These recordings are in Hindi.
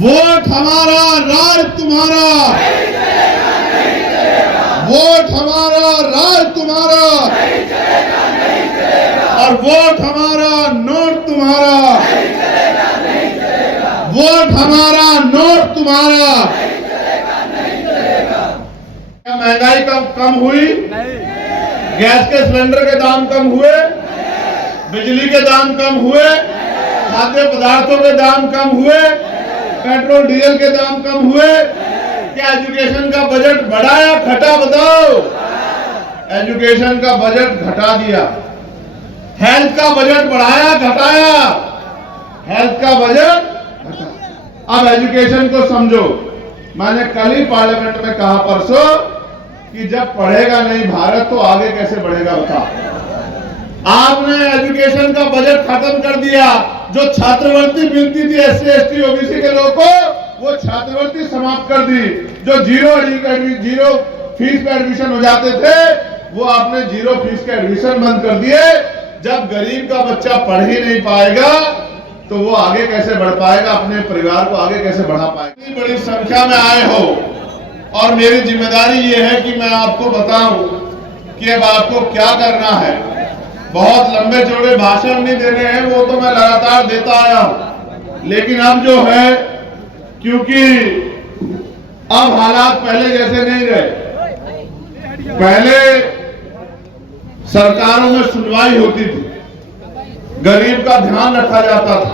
वोट हमारा, राज तुम्हारा। वोट हमारा, राज तुम्हारा। और वोट हमारा, नोट तुम्हारा। वोट हमारा, नोट तुम्हारा। क्या महंगाई कम हुई? गैस के सिलेंडर के दाम कम हुए? बिजली के दाम कम हुए? खाद्य पदार्थों के दाम कम हुए? पेट्रोल डीजल के दाम कम हुए? क्या एजुकेशन का बजट बढ़ाया घटा? बताओ। एजुकेशन का बजट घटा दिया। हेल्थ का बजट बढ़ाया घटाया? हेल्थ का बजट घटा। अब एजुकेशन को समझो। मैंने कल ही पार्लियामेंट में कहा परसों कि जब पढ़ेगा नहीं भारत तो आगे कैसे बढ़ेगा? बताओ। आपने एजुकेशन का बजट खत्म कर दिया। जो छात्रवृत्ति मिलती थी SC ST OBC के लोगों को, वो छात्रवृत्ति समाप्त कर दी। जो जीरो फीस पे एडमिशन हो जाते थे, वो आपने जीरो फीस के एडमिशन बंद कर दिए। जब गरीब का बच्चा पढ़ ही नहीं पाएगा तो वो आगे कैसे बढ़ पाएगा? अपने परिवार को आगे कैसे बढ़ा पाएगा? इतनी बड़ी संख्या में आए हो और मेरी जिम्मेदारी ये है कि मैं आपको बताऊं कि अब आपको क्या करना है। बहुत लंबे चौड़े भाषण नहीं देने हैं, वो तो मैं लगातार देता आया हूं, लेकिन अब जो है, क्योंकि अब हालात पहले जैसे नहीं रहे। पहले सरकारों में सुनवाई होती थी, गरीब का ध्यान रखा जाता था,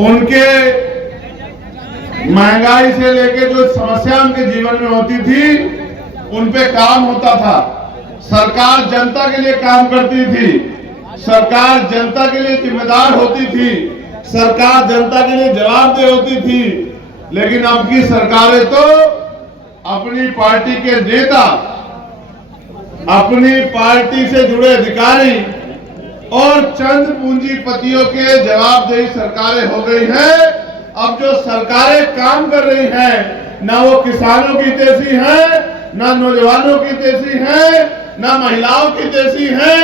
उनके महंगाई से लेके जो समस्या उनके जीवन में होती थी उन पे काम होता था। सरकार जनता के लिए काम करती थी, सरकार जनता के लिए जिम्मेदार होती थी, सरकार जनता के लिए जवाबदेह होती थी। लेकिन अब की सरकारें तो अपनी पार्टी के नेता, अपनी पार्टी से जुड़े अधिकारी और चंद पूंजीपतियों के जवाबदेही सरकारें हो गई हैं। अब जो सरकारें काम कर रही हैं, ना वो किसानों की तेजी है, ना नौजवानों की तेजी है, ना महिलाओं की तेजी है,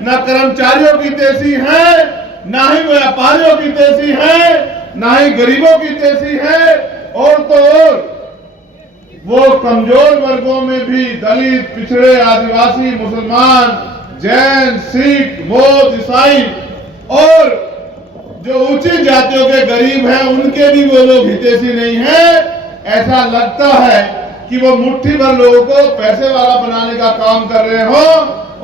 ना कर्मचारियों की तेजी है, ना ही व्यापारियों की तेजी है, ना ही गरीबों की तेजी है। और तो और वो कमजोर वर्गों में भी दलित, पिछड़े, आदिवासी, मुसलमान, जैन, सिख, बौद्ध, ईसाई और जो ऊंची जातियों के गरीब हैं उनके भी वो लोग हितैषी नहीं है। ऐसा लगता है कि वो मुट्ठी भर लोगों को पैसे वाला बनाने का काम कर रहे हो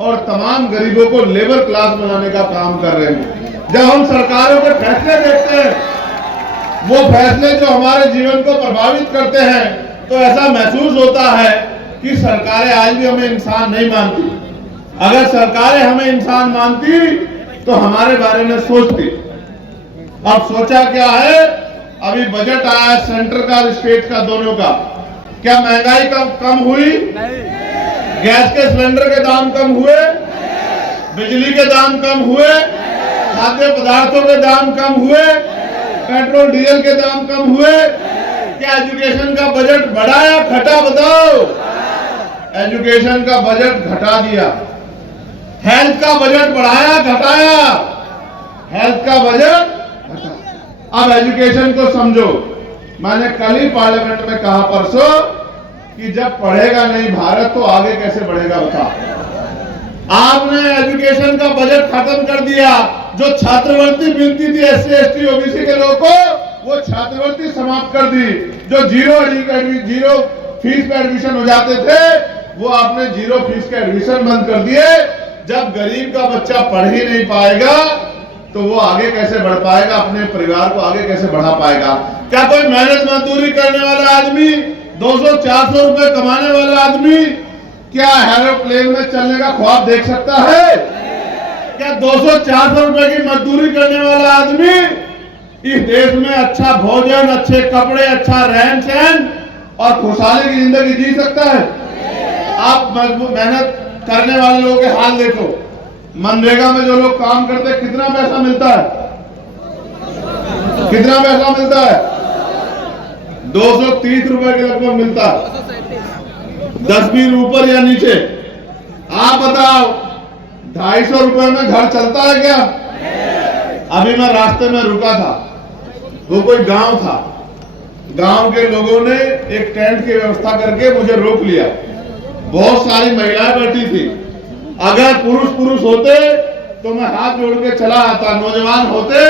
और तमाम गरीबों को लेबर क्लास बनाने का काम कर रहे हैं। जब हम सरकारों के फैसले देखते हैं, वो फैसले जो हमारे जीवन को प्रभावित करते हैं, तो ऐसा महसूस होता है कि सरकारें आज भी हमें इंसान नहीं मानती। अगर सरकारें हमें इंसान मानती तो हमारे बारे में सोचती। अब सोचा क्या है? अभी बजट आया है सेंटर का और स्टेट का, दोनों का। क्या महंगाई कम हुई? गैस के सिलेंडर के दाम कम हुए? बिजली के दाम कम हुए? खाद्य पदार्थों के दाम कम हुए? पेट्रोल डीजल के दाम कम हुए? क्या एजुकेशन का बजट बढ़ाया घटा? बताओ। एजुकेशन का बजट घटा दिया। हेल्थ का बजट बढ़ाया घटाया? हेल्थ का बजट घटा। अब एजुकेशन को समझो। मैंने कल ही पार्लियामेंट में कहा परसों कि जब पढ़ेगा नहीं भारत तो आगे कैसे बढ़ेगा? बताओ। आपने एजुकेशन का बजट खत्म कर दिया। जो छात्रवृत्ति मिलती थी SC ST OBC के लोगों को, वो छात्रवृत्ति समाप्त कर दी। जो जीरो फीस पे एडमिशन हो जाते थे, वो आपने जीरो फीस के एडमिशन बंद कर दिए। जब गरीब का बच्चा पढ़ ही नहीं पाएगा तो वो आगे कैसे बढ़ पाएगा? अपने परिवार को आगे कैसे बढ़ा पाएगा? क्या कोई मेहनत मजदूरी करने वाला आदमी, 200-400 रुपए कमाने वाला आदमी क्या एरोप्लेन में चलने का ख्वाब देख सकता है? क्या 200-400 रुपए की मजदूरी करने वाला आदमी इस देश में अच्छा भोजन, अच्छे कपड़े, अच्छा रहन सहन और खुशहाली की जिंदगी जी सकता है? आप मेहनत करने वाले लोगों के हाल देखो। मनरेगा में जो लोग काम करते हैं, कितना पैसा मिलता है? कितना पैसा मिलता है? 230 रुपए के लगभग मिलता है, 10-20 ऊपर या नीचे। आप बताओ 250 रुपए में घर चलता है क्या? अभी मैं रास्ते में रुका था, वो कोई गांव था, गांव के लोगों ने एक टेंट की व्यवस्था करके मुझे रोक लिया। बहुत सारी महिलाएं बैठी थी। अगर पुरुष होते तो मैं हाथ जोड़ के चला आता, नौजवान होते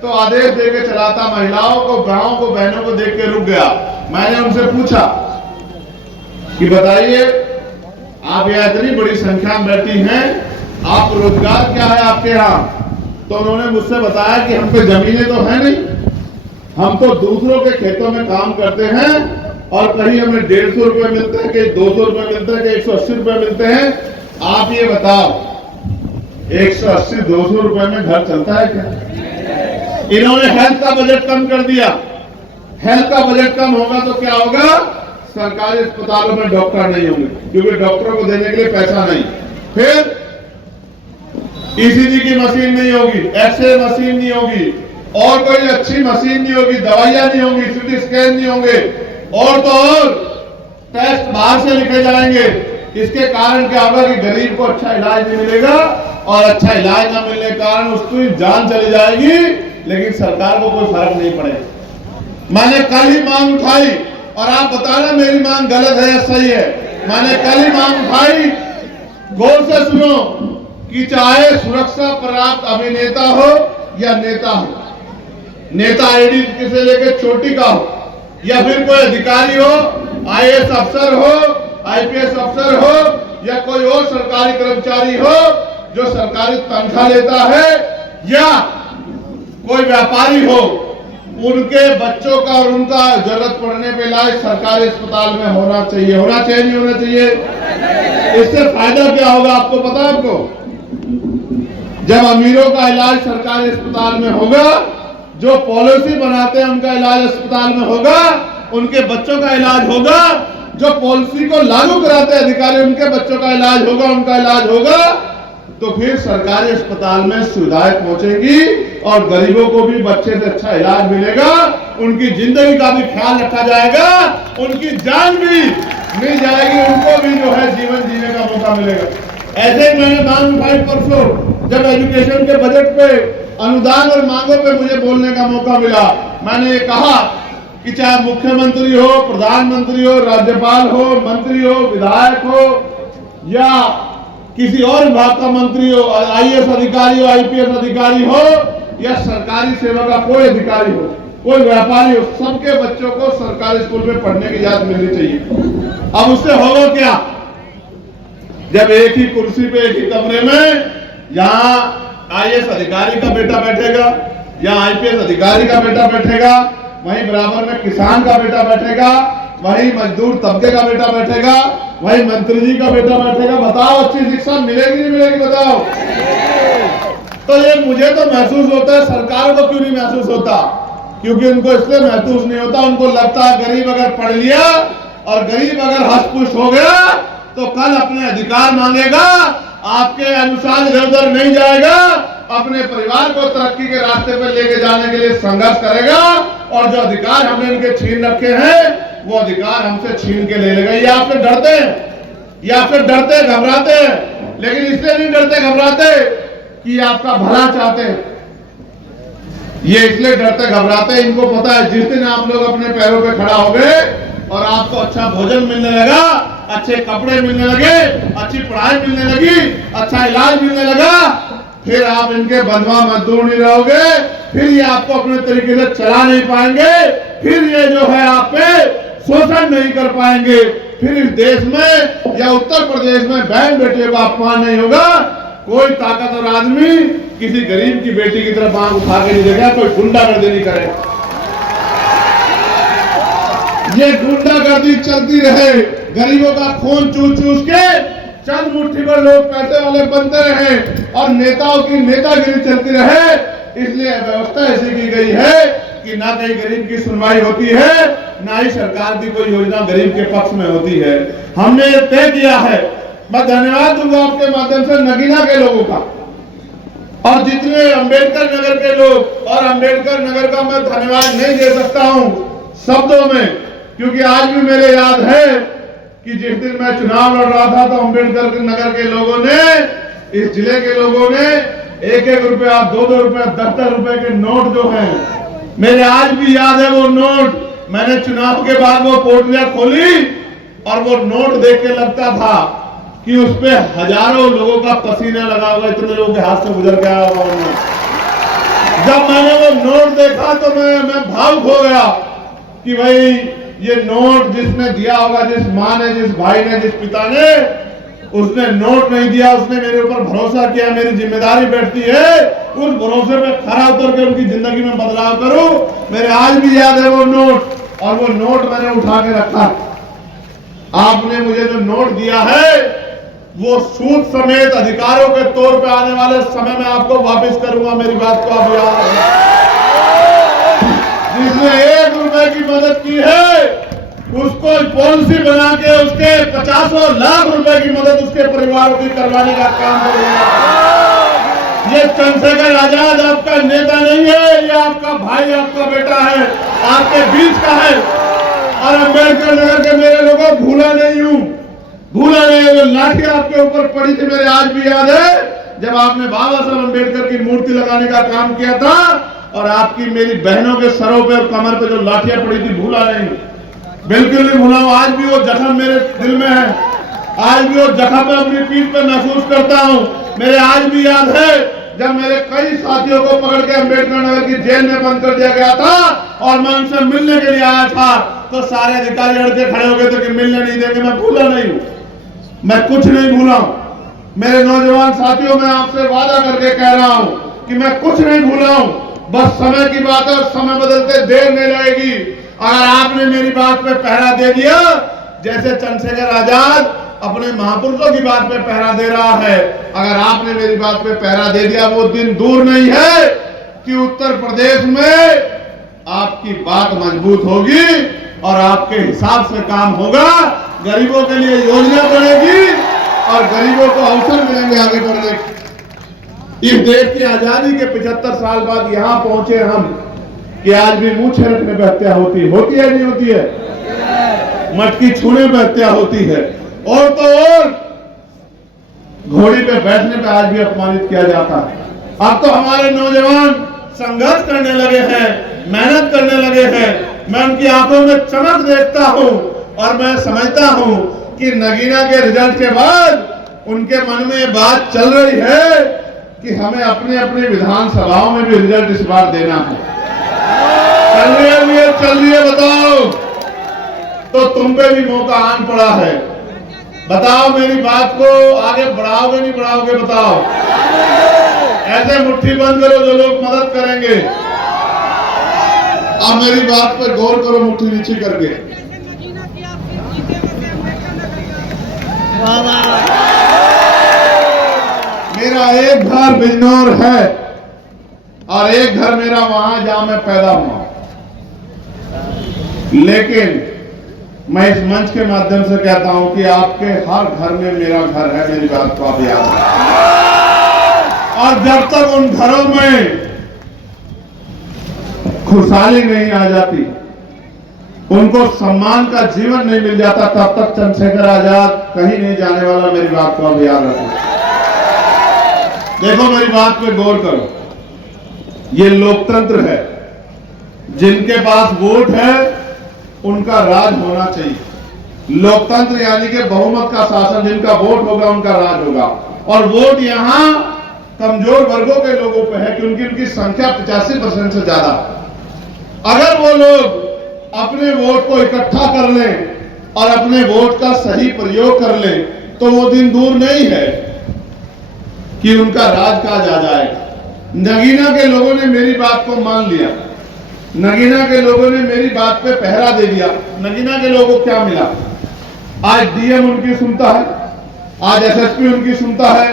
तो आदेश दे के चलाता। महिलाओं को, गांव को, बहनों को देख के रुक गया। मैंने उनसे पूछा कि बताइए, आप यहाँ इतनी बड़ी संख्या में बैठी हैं, आप रोजगार क्या है आपके यहाँ? तो उन्होंने मुझसे बताया कि हम पे जमीनें तो है नहीं, हम तो दूसरों के खेतों में काम करते हैं और कहीं हमें 150 रुपए मिलते हैं, कहीं 200 रुपए मिलते हैं, कहीं 180 रुपए मिलते हैं। आप ये बताओ, 180-200 रुपए में घर चलता है क्या? इन्होंने हेल्थ का बजट कम कर दिया। हेल्थ का बजट कम होगा तो क्या होगा? सरकारी अस्पतालों में डॉक्टर नहीं होंगे, क्योंकि डॉक्टरों को देने के लिए पैसा नहीं। फिर ईसीजी की मशीन नहीं होगी, एक्सरे मशीन नहीं होगी, और कोई अच्छी मशीन नहीं होगी, दवाइयां नहीं होंगी, सीटी स्कैन नहीं होंगे, और तो और टेस्ट बाहर से लिखे जाएंगे। इसके कारण क्या होगा कि गरीब को अच्छा इलाज नहीं मिलेगा, और अच्छा इलाज न मिलने के कारण उसकी जान चली जाएगी, लेकिन सरकार को कोई फर्क नहीं पड़ेगा। मैंने कल ही मांग उठाई, और आप बताना मेरी मांग गलत है या सही है। मैंने कल ही मांग उठाई, गौर से सुनो, कि चाहे सुरक्षा प्राप्त अभिनेता हो या नेता हो, नेता आईडी से लेकर चोटी का हो, या फिर कोई अधिकारी हो, आईएएस अफसर हो, आईपीएस अफसर हो, या कोई और सरकारी कर्मचारी हो जो सरकारी तनख्वाह लेता है, या कोई व्यापारी हो, उनके बच्चों का और उनका जरूरत पड़ने पे इलाज सरकारी अस्पताल में होना चाहिए। होना चाहिए, नहीं होना चाहिए? इससे फायदा क्या होगा आपको पता है? आपको जब अमीरों का इलाज सरकारी अस्पताल में होगा, जो पॉलिसी बनाते हैं उनका इलाज अस्पताल में होगा, उनके बच्चों का इलाज होगा, जो पॉलिसी को लागू कराते हैं अधिकारी, उनके बच्चों का इलाज होगा, उनका इलाज होगा, तो फिर सरकारी अस्पताल में सुविधाएं पहुंचेंगी और गरीबों को भी बच्चे से अच्छा इलाज मिलेगा, उनकी जिंदगी का भी ख्याल रखा जाएगा, उनकी जान भी मिल जाएगी, उनको भी जो है जीवन जीने का मौका मिलेगा। ऐसे ही मैंने मांग उठाई परसों, जब एजुकेशन के बजट पे अनुदान और मांगों पे मुझे बोलने का मौका मिला। मैंने कहा कि चाहे मुख्यमंत्री हो, प्रधानमंत्री हो, राज्यपाल हो, मंत्री हो, विधायक हो, या किसी और विभाग का मंत्री हो, आईएएस अधिकारी हो, आईपीएस अधिकारी हो, या सरकारी सेवा का कोई अधिकारी हो, कोई व्यापारी हो, सबके बच्चों को सरकारी स्कूल में पढ़ने की इजाजत मिलनी चाहिए। अब उससे होगा क्या? जब एक ही कुर्सी पे, एक ही कमरे में, यहाँ आईएएस अधिकारी का बेटा बैठेगा, यहाँ आईपीएस अधिकारी का बेटा बैठेगा, वहीं बराबर में किसान का बेटा बैठेगा, वहीं मजदूर तबके का बेटा बैठेगा, वहीं मंत्री जी का बेटा बैठेगा। बताओ अच्छी शिक्षा मिलेगी नहीं मिलेगी? बताओ। तो ये मुझे तो महसूस होता है, सरकार को क्यों नहीं महसूस होता? क्योंकि उनको इसलिए महसूस नहीं होता, उनको लगता है गरीब अगर पढ़ लिया और गरीब अगर हष्ट-पुष्ट हो गया तो कल अपने अधिकार मांगेगा, आपके अनुसार इधर उधर नहीं जाएगा, अपने परिवार को तरक्की के रास्ते पर लेके जाने के लिए संघर्ष करेगा, और जो अधिकार हमने इनके छीन रखे हैं वो अधिकार हमसे छीन के ले लेगा। ये आपसे डरते हैं, ये आपसे डरते घबराते हैं, लेकिन इसलिए नहीं डरते घबराते कि आपका भला चाहते हैं। ये इसलिए डरते घबराते, इनको पता है जिस दिन आप लोग अपने पैरों पे खड़ा हो गए और आपको अच्छा भोजन मिलने लगा, अच्छे कपड़े मिलने लगे, अच्छी पढ़ाई मिलने लगी, अच्छा इलाज मिलने लगा, फिर आप इनके बंधुआ मजदूर नहीं रहोगे, फिर ये आपको अपने तरीके से चला नहीं पाएंगे, फिर ये जो है आप पे शोषण नहीं कर पाएंगे, फिर इस देश में या उत्तर प्रदेश में बहन बेटियों का अपमान नहीं होगा। कोई ताकतवर आदमी किसी गरीब की बेटी की तरफ आंख उठा के नहीं देगा, कोई गुंडागर्दी नहीं करेगा। ये गुंडागर्दी चलती रहे, गरीबों का खून चूस चूस के चंद मुट्ठी भर लोग पैसे वाले बनते रहे और नेताओं की नेतागिरी चलती रहे। इसलिए व्यवस्था ऐसी की गई है कि ना कहीं गरीब की सुनवाई होती है, ना ही सरकार की कोई योजना गरीब के पक्ष में होती है। हमने ये तय किया है, मैं धन्यवाद दूंगा आपके माध्यम से नगीना के लोगों का, और जितने अंबेडकर नगर के लोग, और अंबेडकर नगर का मैं धन्यवाद नहीं दे सकता हूं शब्दों में, क्योंकि आज भी मेरे याद है कि जिस दिन मैं चुनाव लड़ रहा था तो अंबेडकर नगर के लोगों ने, इस जिले के लोगों ने 1-1 रुपया, 2-2 रुपया, 10-10 रुपए के नोट जो हैं, मेरे आज भी याद है वो नोट मैंने चुनाव के बाद वो पोटलियां खोली और वो नोट देख के लगता था कि उस पे हजारों लोगों का पसीना लगा हुआ, इतने लोगों के हाथ से गुजर गया होगा। जब मैंने वो नोट देखा तो मैं भावुक हो गया कि भाई ये नोट जिसने दिया होगा, जिस माँ ने, जिस भाई ने, जिस पिता ने, उसने नोट नहीं दिया, उसने मेरे ऊपर भरोसा किया। मेरी जिम्मेदारी बैठती है उस भरोसे पे खरा उतर के उनकी जिंदगी में बदलाव करूं। मेरे आज भी याद है वो नोट, और वो नोट मैंने उठा के रखा। आपने मुझे जो नोट दिया है वो सूद समेत अधिकारों के तौर पे आने वाले समय में आपको वापस करूंगा। मेरी बात को आप याद रखें। जिसने 1 रुपए की मदद की है उसको पॉलिसी बना के उसके 50 लाख रुपए की मदद उसके परिवार की करवाने का काम करूंगा। ये चंद्रशेखर आजाद आपका नेता नहीं है, ये आपका भाई, आपका बेटा है, आपके बीच का है। और अम्बेडकर नगर के मेरे लोगों भूला नहीं हूं, भूला नहीं। वो लाठी आपके ऊपर पड़ी थी, मेरे आज भी याद है, जब आपने बाबा साहब अम्बेडकर की मूर्ति लगाने का काम किया था और आपकी मेरी बहनों के सरों पे और कमर पे जो लाठियां पड़ी थी, भूला नहीं, बिल्कुल नहीं भूला हूं। आज भी वो जख्म मेरे दिल में है, आज भी वो जख्म में अपनी पीठ पे महसूस करता हूं। मेरे आज भी याद है जब मेरे कई साथियों को पकड़ के अम्बेडकर नगर की जेल में बंद कर दिया गया था और मैं उनसे मिलने के लिए आया था, तो सारे अधिकारी लड़के खड़े हो गए थे कि मिलने नहीं देंगे। मैं भूला नहीं हूं, मैं कुछ नहीं भूला हूं। मेरे नौजवान साथियों, मैं आपसे वादा करके कह रहा हूं कि मैं कुछ नहीं भूला हूं। बस समय की बात है और समय बदलते देर नहीं लगेगी। अगर आपने मेरी बात पे पहरा दे दिया, जैसे चंद्रशेखर आजाद अपने महापुरुषों की बात पे पहरा दे रहा है, अगर आपने मेरी बात पे पहरा दे दिया, वो दिन दूर नहीं है कि उत्तर प्रदेश में आपकी बात मजबूत होगी और आपके हिसाब से काम होगा। गरीबों के लिए योजना बनेगी और गरीबों को अवसर मिलेंगे आगे बढ़ने के। इस देश की आजादी के 75 साल बाद यहां पहुंचे हम कि आज भी मुंह छेड़ने पे हत्या होती है नहीं होती है, मटकी छूने पे हत्या होती है, और तो और घोड़ी पे बैठने पे आज भी अपमानित किया जाता है। अब तो हमारे नौजवान संघर्ष करने लगे हैं, मेहनत करने लगे हैं। मैं उनकी आंखों में चमक देखता हूं और मैं समझता हूं कि नगीना के रिजल्ट के बाद उनके मन में ये बात चल रही है कि हमें अपने अपने विधानसभाओं में भी रिजल्ट इस बार देना है। चल रही है बताओ, तो तुम पे भी मौका आन पड़ा है। बताओ मेरी बात को आगे बढ़ाओगे नहीं बढ़ाओगे, बताओ। ऐसे मुट्ठी बंद करो जो लोग मदद करेंगे। अब मेरी बात पे गौर करो, मुट्ठी नीचे करके। मेरा एक घर बिजनौर है और एक घर मेरा वहां जहां मैं पैदा हुआ, लेकिन मैं इस मंच के माध्यम से कहता हूं कि आपके हर घर में मेरा घर है। मेरी बात को आप याद रखें। और जब तक उन घरों में खुशहाली नहीं आ जाती, उनको सम्मान का जीवन नहीं मिल जाता, तब तक चंद्रशेखर आजाद कहीं नहीं जाने वाला। मेरी बात को आप याद रखें। देखो मेरी बात पे गौर करो, ये लोकतंत्र है। जिनके पास वोट है उनका राज होना चाहिए। लोकतंत्र यानी कि बहुमत का शासन, जिनका वोट होगा उनका राज होगा। और वोट यहां कमजोर वर्गों के लोगों पे है कि उनकी संख्या 85% से ज्यादा। अगर वो लोग अपने वोट को इकट्ठा कर लें और अपने वोट का सही प्रयोग कर लें, तो वो दिन दूर नहीं है कि उनका राजकाज आ जाएगा। नगीना के लोगों ने मेरी बात को मान लिया, नगीना के लोगों ने मेरी बात पे पहरा दे दिया। नगीना के लोगों को क्या मिला? आज डीएम उनकी सुनता है, आज एसएसपी उनकी सुनता है,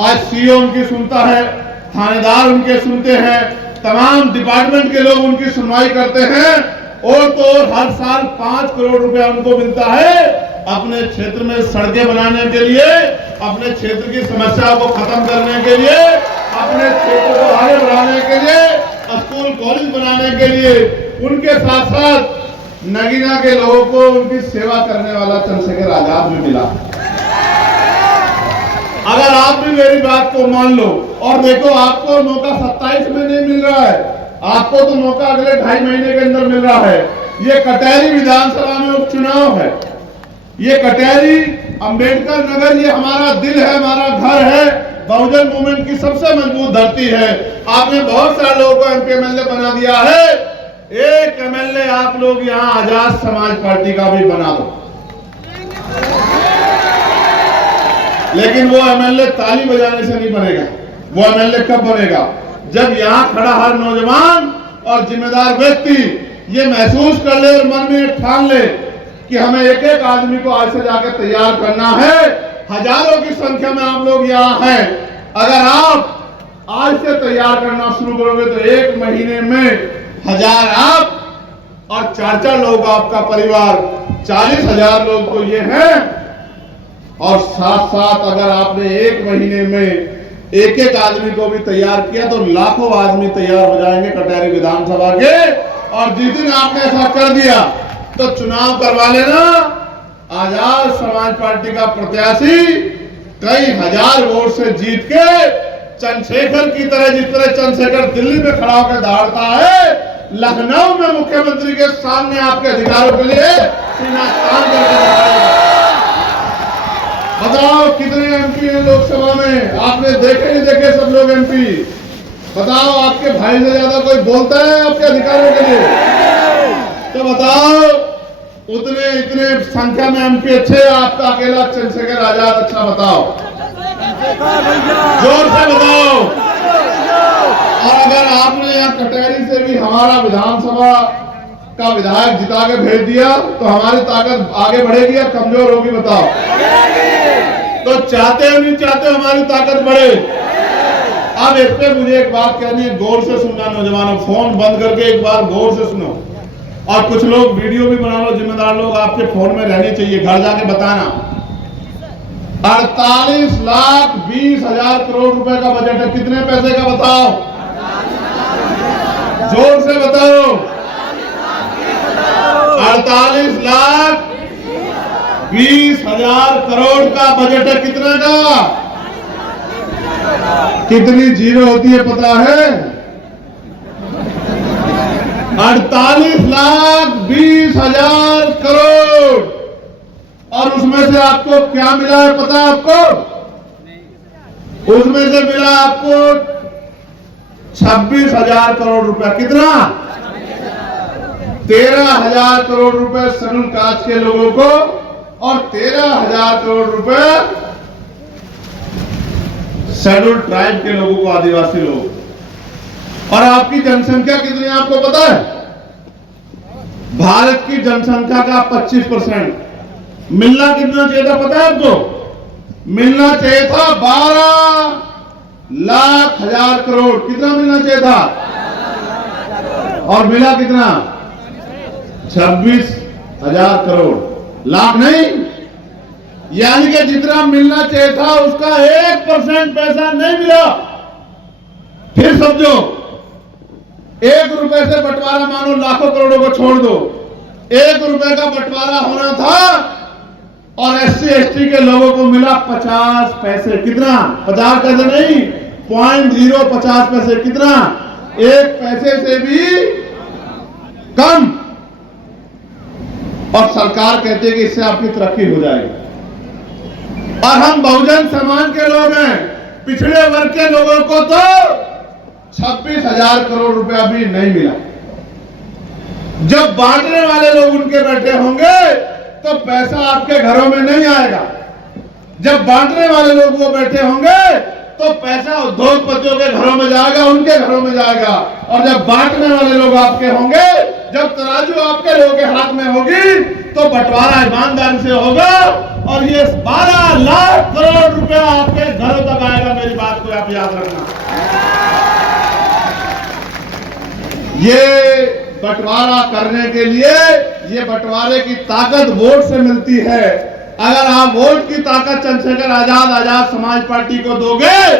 आज सीओ उनकी सुनता है, थानेदार उनके सुनते हैं, तमाम डिपार्टमेंट के लोग उनकी सुनवाई करते हैं। और तो हर साल 5 करोड़ रुपया उनको मिलता है अपने क्षेत्र में सड़कें बनाने के लिए, अपने क्षेत्र की समस्याओं को खत्म करने के लिए, अपने क्षेत्र को आगे बढ़ाने के लिए, स्कूल कॉलेज बनाने के लिए। उनके साथ साथ नगीना के लोगों को उनकी सेवा करने वाला चंद्रशेखर आजाद भी मिला। अगर आप भी मेरी बात को मान लो, और देखो आपको मौका 27 में नहीं मिल रहा है, आपको तो मौका अगले 2.5 महीने के अंदर मिल रहा है। ये कटहरी विधानसभा में उपचुनाव है। ये कटहरी अंबेडकर नगर, ये हमारा दिल है, हमारा घर है, बहुजन मूवमेंट की सबसे मजबूत धरती है। आपने बहुत सारे लोगों को एमपी एमएलए बना दिया है, एक एमएलए आप लोग यहाँ आजाद समाज पार्टी का भी बना दो, लेकिन वो एमएलए ताली बजाने से नहीं बनेगा। वो एमएलए कब बनेगा? जब यहाँ खड़ा हर नौजवान और जिम्मेदार व्यक्ति ये महसूस कर ले और मन में ठान ले कि हमें एक एक आदमी को आज से जाकर तैयार करना है। हजारों की संख्या में आप लोग यहाँ हैं, अगर आप आज से तैयार करना शुरू करोगे तो एक महीने में 1000 आप और 4-4 लोग आपका परिवार, 40,000 लोग तो ये हैं। और साथ साथ अगर आपने एक महीने में एक एक आदमी को भी तैयार किया तो लाखों आदमी तैयार हो जाएंगे कटहरी विधानसभा के। और जिस दिन आपने ऐसा कर दिया तो चुनाव करवा लेना, आजाद समाज पार्टी का प्रत्याशी कई हजार वोट से जीत के चंद्रशेखर की तरह, जिस तरह चंद्रशेखर दिल्ली में खड़ा होकर दहाड़ता है, लखनऊ में मुख्यमंत्री के सामने आपके अधिकारों के लिए सीना तान करके दिखाएगा। बताओ कितने एमपी हैं लोकसभा में? आपने देखे नहीं देखे सब लोग एमपी? बताओ आपके भाई से ज्यादा कोई बोलता है आपके अधिकारों के लिए? तो बताओ उतने इतने संख्या में एमपी अच्छे, आपका अकेला चंद्रशेखर आजाद अच्छा? बताओ, जोर से बताओ। और अगर आपने यहाँ कटहरी से भी हमारा विधानसभा का विधायक जिता के भेज दिया तो हमारी ताकत आगे बढ़ेगी या कमजोर होगी? बताओ। तो चाहते हो नहीं चाहते हमारी ताकत बढ़े? अब इस पे मुझे एक बात कहनी है, गौर से सुनना नौजवानों, फोन बंद करके एक बार गौर से सुनो। और कुछ लोग वीडियो भी बना लो, जिम्मेदार लोग आपके फोन में रहनी चाहिए, घर जाके बताना। 48,20,000 करोड़ रुपए का बजट है, कितने पैसे का बताओ? जोर से बताओ। 48,20,000 करोड़ का बजट है, कितना का? कितनी जीरो होती है पता है? 48,20,000 करोड़। और उसमें से आपको क्या मिला है पता है आपको? उसमें से मिला आपको 26,000 करोड़ रुपया। कितना? 13,000 करोड़ रुपए शेड्यूल कास्ट के लोगों को और 13,000 करोड़ रुपए शेड्यूल ट्राइब के लोगों को, आदिवासी लोग। और आपकी जनसंख्या कितनी है आपको पता है? भारत की जनसंख्या का 25%। मिलना कितना चाहिए था पता है आपको? मिलना चाहिए था 12,00,000 करोड़। कितना मिलना चाहिए था? और मिला कितना? 26,000 करोड़। लाख नहीं, यानी कि जितना मिलना चाहिए था उसका 1% पैसा नहीं मिला। फिर समझो, 1 रुपए से बंटवारा, मानो लाखों करोड़ों को छोड़ दो, 1 रुपए का बंटवारा होना था और SC ST के लोगों को मिला 50 पैसे। कितना? 50 पैसे नहीं, 0.050 पैसे। कितना? 1 पैसे से भी कम। और सरकार कहती है कि इससे आपकी तरक्की हो जाएगी। और हम बहुजन समाज के लोग हैं, पिछड़े वर्ग के लोगों को तो 26,000 करोड़ रुपया भी नहीं मिला। जब बांटने वाले लोग उनके बैठे होंगे तो पैसा आपके घरों में नहीं आएगा। जब बांटने वाले लोग वो बैठे होंगे तो पैसा उद्योगपतियों के घरों में जाएगा, उनके घरों में जाएगा। और जब बांटने वाले लोग आपके होंगे, जब तराजू आपके लोगों के हाथ में होगी तो बंटवारा ईमानदारी से होगा और ये 12 लाख करोड़ रुपया आपके घरों तक आएगा। मेरी बात को आप याद रखना। ये बंटवारा करने के लिए, ये बंटवारे की ताकत वोट से मिलती है। अगर आप वोट की ताकत चंद्रशेखर आजाद समाज पार्टी को दोगे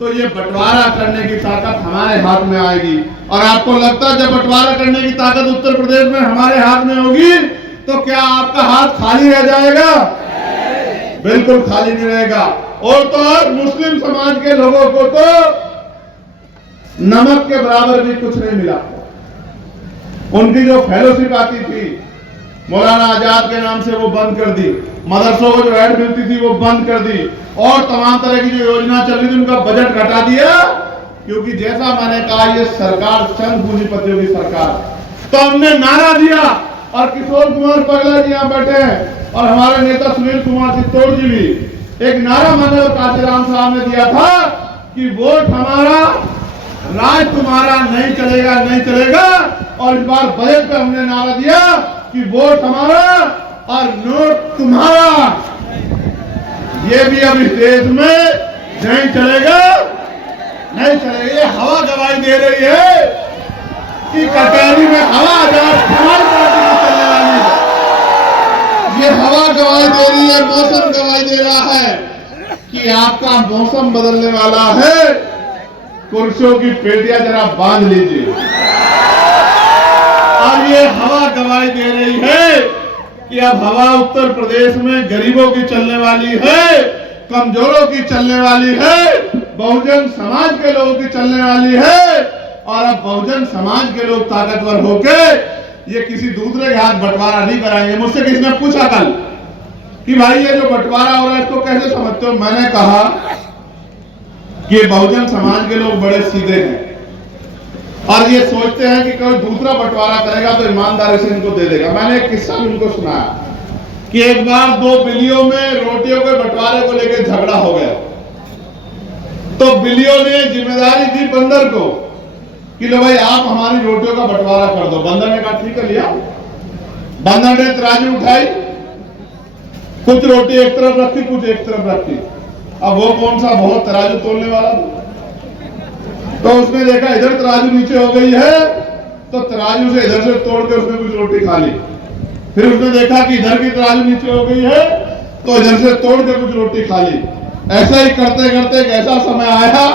तो ये बंटवारा करने की ताकत हमारे हाथ में आएगी। और आपको लगता है जब बंटवारा करने की ताकत उत्तर प्रदेश में हमारे हाथ में होगी तो क्या आपका हाथ खाली रह जाएगा? बिल्कुल खाली नहीं रहेगा। और तो और मुस्लिम समाज के लोगों को तो नमक के बराबर भी कुछ नहीं मिला। उनकी जो फेलोशिप आती थी मौलाना आजाद के नाम से वो बंद कर दी, मदरसों को जो ऐड मिलती थी वो बंद कर दी, और तमाम तरह की जो योजना चल रही थी उनका बजट घटा दिया, क्योंकि जैसा मैंने कहा ये सरकार चंद पूंजीपतियों की सरकार। तो हमने नारा दिया, और किशोर कुमार पगला जी यहाँ बैठे हैं और हमारे नेता सुनील कुमार चित्तौड़ जी भी एक नारा मानव काशीराम साहब ने दिया था कि वोट हमारा, राज तुम्हारा, नहीं चलेगा नहीं चलेगा। और इस बार बजट पे हमने नारा दिया कि वोट हमारा और नोट तुम्हारा। ये भी अब इस देश में नहीं चलेगा नहीं चलेगा। ये हवा गवाही दे रही है कि कटहरी में हवा हमारी पार्टी में चलने वाली है। ये हवा गवाही दे रही है, मौसम गवाही दे रहा है कि आपका मौसम बदलने वाला है। कुर्सियों की पेटियां जरा बांध लीजिए। और ये हवा गवाही दे रही है कि अब हवा उत्तर प्रदेश में गरीबों की चलने वाली है, कमजोरों की चलने वाली है, बहुजन समाज के लोगों की चलने वाली है। और अब बहुजन समाज के लोग ताकतवर होके ये किसी दूसरे के हाथ बंटवारा नहीं कराएंगे। मुझसे किसी ने पूछा कल कि भाई ये जो बंटवारा हो रहा है इसको कैसे समझते हो? मैंने कहा कि बहुजन समाज के लोग बड़े सीधे हैं और ये सोचते हैं कि कोई दूसरा बंटवारा करेगा तो ईमानदारी से इनको दे देगा। मैंने एक किस्सा भी उनको सुनाया कि एक बार दो बिल्लियों में रोटियों के बंटवारे को लेकर झगड़ा हो गया, तो बिल्लियों ने जिम्मेदारी दी बंदर को कि लो भाई आप हमारी रोटियों का बंटवारा कर दो। बंदर ने कहा ठीक है, लिया। बंदर ने तराजू उठाई, कुछ रोटी एक तरफ रखी, कुछ एक तरफ रखी। अब वो कौन सा बहुत तराजू तोलने वाला, तो उसने देखा इधर तराजू नीचे हो गई है, तो तराजू से इधर से तोड़ के उसने कुछ रोटी खा ली। फिर उसने देखा कि इधर की तराजू नीचे हो गई है, तो इधर से तोड़ के कुछ रोटी खा ली। ऐसा ही करते करते एक ऐसा समय आया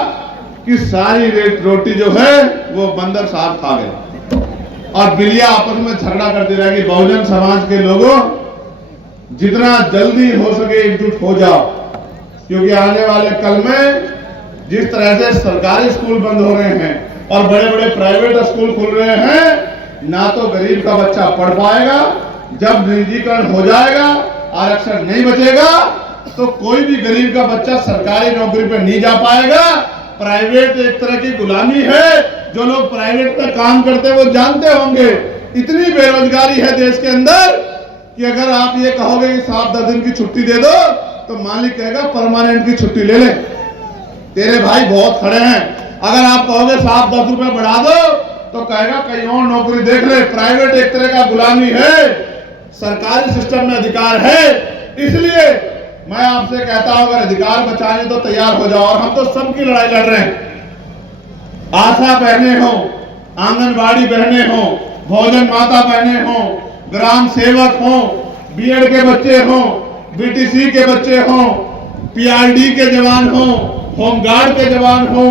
कि सारी रोटी जो है वो बंदर साहब खा गए और बिल्लियां आपस में झगड़ा करती रहेगी। बहुजन समाज के लोगों, जितना जल्दी हो सके एकजुट हो जाओ, क्योंकि आने वाले कल में जिस तरह से सरकारी स्कूल बंद हो रहे हैं और बड़े बड़े प्राइवेट स्कूल खुल रहे हैं, ना तो गरीब का बच्चा पढ़ पाएगा। जब निजीकरण हो जाएगा, आरक्षण नहीं बचेगा, तो कोई भी गरीब का बच्चा सरकारी नौकरी पर नहीं जा पाएगा। प्राइवेट एक तरह की गुलामी है। जो लोग प्राइवेट में काम करते हैं वो जानते होंगे, इतनी बेरोजगारी है देश के अंदर कि अगर आप ये कहोगे कि साहब 10 दिन की छुट्टी दे दो, तो मालिक कहेगा परमानेंट की छुट्टी ले ले, तेरे भाई बहुत खड़े हैं। अगर आप कहोगे साहब 10 रुपए बढ़ा दो, तो कहेगा कहीं और नौकरी देख ले। प्राइवेट एक तरह का गुलामी है, सरकारी सिस्टम में अधिकार है। इसलिए मैं आपसे कहता हूं, अगर अधिकार बचाने तो तैयार हो जाओ। और हम तो सबकी लड़ाई लड़ रहे हैं। आशा बहने हो, आंगनबाड़ी बहने हो, भोजन माता बहने हो, ग्राम सेवक हो, बीएड के बच्चे हो, बीटीसी के बच्चे हो, पीआरडी के जवान हो, होमगार्ड के जवान हो,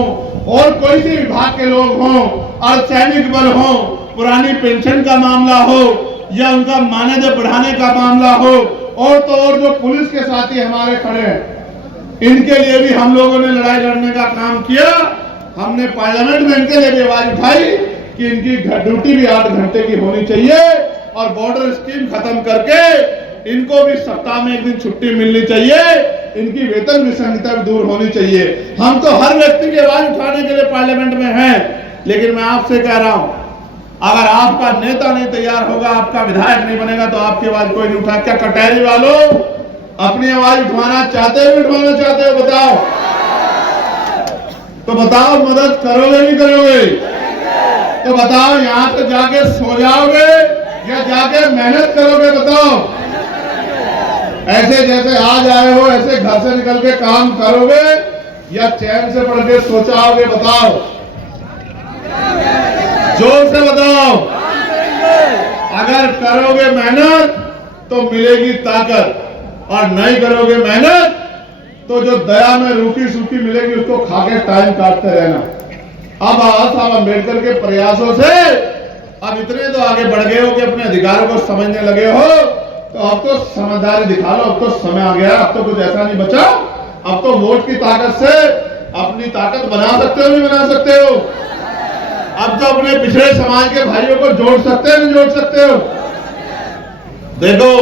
और कोई भी विभाग के लोग हो, अर्धसैनिक बल हो, पुरानी पेंशन का मामला हो या उनका मानदेय बढ़ाने का मामला हो, और तो और जो पुलिस के साथी हमारे खड़े हैं, इनके लिए भी हम लोगों ने लड़ाई लड़ने का काम किया। हमने पार्लियामेंट में इनके लिए भी आवाज उठाई कि इनकी ड्यूटी भी 8 घंटे की होनी चाहिए और बॉर्डर स्कीम खत्म करके इनको भी सप्ताह में 1 दिन छुट्टी मिलनी चाहिए। इनकी वेतन विसंगति भी दूर होनी चाहिए। हम तो हर व्यक्ति की आवाज उठाने के लिए पार्लियामेंट में हैं, लेकिन मैं आपसे कह रहा हूं, अगर आपका नेता नहीं तैयार होगा, आपका विधायक नहीं बनेगा, तो आपकी आवाज कोई नहीं उठा। क्या कटहरी वालों अपनी आवाज उठवाना चाहते हो, उठवाना चाहते हो? बताओ तो बताओ, मदद करोगे नहीं करोगे? तो बताओ, यहां से जाके सो जाओगे या जाके मेहनत करोगे? बताओ। ऐसे जैसे आज आए हो ऐसे घर से निकल के काम करोगे या चैन से पढ़ के सोचाओगे? बताओ, जोर से बताओ। अगर करोगे मेहनत तो मिलेगी ताकत, और नहीं करोगे मेहनत तो जो दया में रूखी सूखी मिलेगी उसको खा के टाइम काटते रहना। अब बाबा साहब अम्बेडकर के प्रयासों से अब इतने तो आगे बढ़ गए हो कि अपने अधिकारों को समझने लगे हो, तो अब तो समझदारी दिखा लो। अब तो समय आ गया, अब तो कुछ ऐसा नहीं बचा। अब तो वोट की ताकत से अपनी ताकत बना सकते हो, नहीं बना सकते हो? अब तो अपने पिछड़े समाज के भाइयों को जोड़ सकते हो, नहीं जोड़ सकते हो? देखो,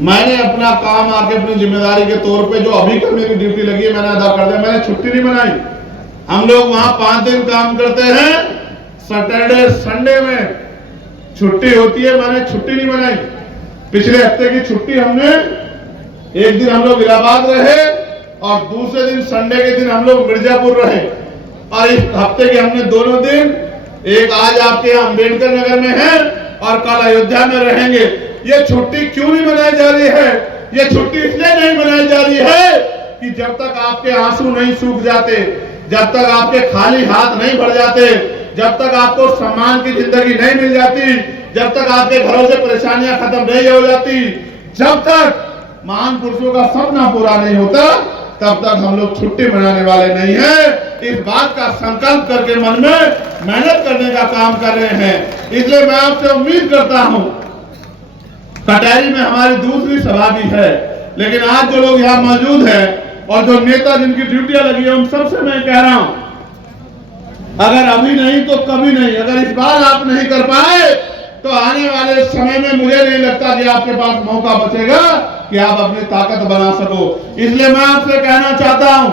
मैंने अपना काम आके अपनी जिम्मेदारी के तौर पे जो अभी कल मेरी ड्यूटी लगी है मैंने अदा कर दिया। मैंने छुट्टी नहीं बनाई। हम लोग वहां 5 दिन काम करते हैं, सैटरडे संडे में छुट्टी होती है, मैंने छुट्टी नहीं बनाई। पिछले हफ्ते की छुट्टी हमने, एक दिन हम लोग इलाहाबाद रहे और दूसरे दिन संडे के दिन हम लोग मिर्जापुर रहे। और इस हफ्ते के हमने दोनों दिन, एक आज आपके यहाँ अम्बेडकर नगर में है और कल अयोध्या में रहेंगे। ये छुट्टी क्यों नहीं मनाई जा रही है? ये छुट्टी इसलिए नहीं मनाई जा रही है कि जब तक आपके आंसू नहीं सूख जाते, जब तक आपके खाली हाथ नहीं भर जाते, जब तक आपको सम्मान की जिंदगी नहीं मिल जाती, जब तक आपके घरों से परेशानियां खत्म नहीं हो जाती, जब तक महान पुरुषों का सपना पूरा नहीं होता, तब तक हम लोग छुट्टी मनाने वाले नहीं हैं। इस बात का संकल्प करके मन में मेहनत करने का काम कर रहे हैं। इसलिए मैं आपसे उम्मीद करता हूं, कटहरी में हमारी दूसरी सभा भी है, लेकिन आज जो लोग यहाँ मौजूद हैं और जो नेता जिनकी ड्यूटियां लगी है, उन सबसे मैं कह रहा हूं, अगर अभी नहीं तो कभी नहीं। अगर इस बार आप नहीं कर पाए तो आने वाले समय में मुझे नहीं लगता कि आपके पास मौका बचेगा कि आप अपनी ताकत बना सको। इसलिए मैं आपसे कहना चाहता हूं,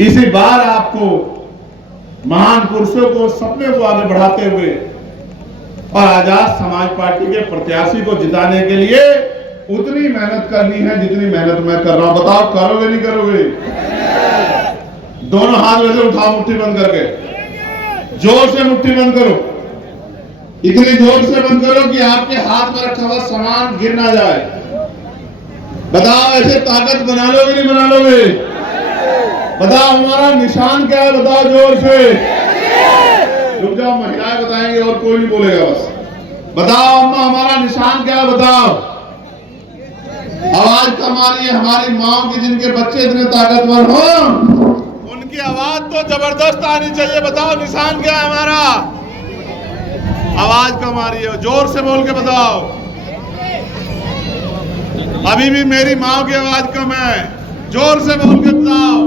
इसी बार आपको महान पुरुषों को, सपने को आगे बढ़ाते हुए और आजाद समाज पार्टी के प्रत्याशी को जिताने के लिए उतनी मेहनत करनी है जितनी मेहनत मैं कर रहा हूं। बताओ, करोगे नहीं करोगे? दोनों हाथ वैसे उठाओ, मुट्ठी बंद करके, जोर से मुट्ठी बंद करो, इतनी जोर से बंद करो कि आपके हाथ में रखा हुआ सामान गिर ना जाए। बताओ, ऐसे ताकत बना लोगे नहीं बना लोगे? बताओ, हमारा निशान क्या है? बताओ जोर से। रुक जाओ, महिलाएं बताएंगे और कोई नहीं बोलेगा। बस बताओ अम्मा, हमारा निशान क्या है? बताओ। आवाज कम आ रही है हमारी माओ की, जिनके बच्चे इतने ताकतवर हो, उनकी आवाज तो जबरदस्त आनी चाहिए। बताओ, निशान क्या है हमारा? आवाज कम आ रही है, जोर से बोल के बताओ। अभी भी मेरी माँ की आवाज कम है, जोर से बोल के बताओ।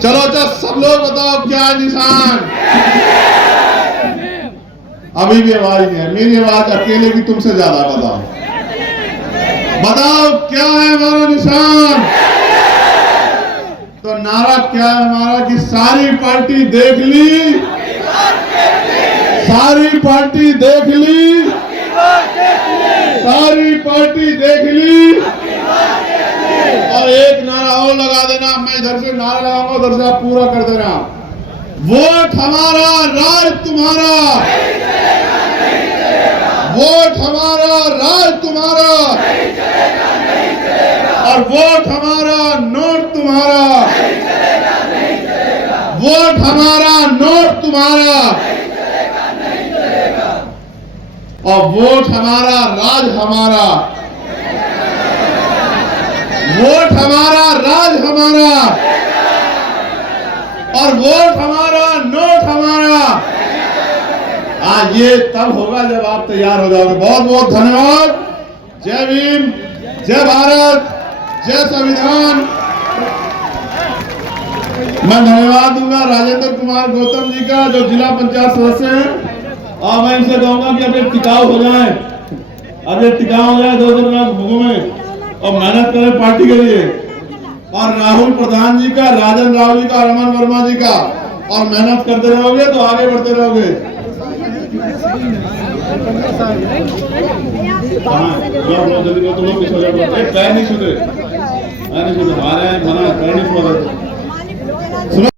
चलो सब लोग बताओ, क्या निशान? अभी भी आवाज नहीं है। मेरी आवाज अकेले की तुमसे ज्यादा। बताओ बताओ, क्या है हमारा निशान? तो नारा क्या है हमारा कि सारी पार्टी देख ली, सारी पार्टी देख ली, सारी पार्टी देख ली। और एक नारा और लगा देना, मैं इधर से नारा लगाऊंगा, उधर से आप पूरा कर देना। वोट हमारा, राज तुम्हारा। वोट हमारा, राज तुम्हारा। और वोट हमारा, नोट तुम्हारा। वोट हमारा, नोट तुम्हारा। और वोट हमारा, राज हमारा। वोट हमारा, राज हमारा। और वोट हमारा, नोट हमारा। आज ये तब होगा जब आप तैयार हो जाओगे। बहुत बहुत धन्यवाद। जय भीम, जय भारत, जय संविधान। मैं धन्यवाद दूंगा राजेंद्र कुमार गौतम जी का, जो जिला पंचायत सदस्य हैं। और मैं इनसे कहूंगा कि अब ये टिकाऊ हो जाए, अब ये टिकाऊ हो जाए 2 दिन में घूमें और मेहनत करें पार्टी के लिए। और राहुल प्रधान जी का, राजन राव जी का, रमन वर्मा जी का, और मेहनत करते रहोगे तो आगे बढ़ते रहोगे। पैर नहीं छूते, हमारे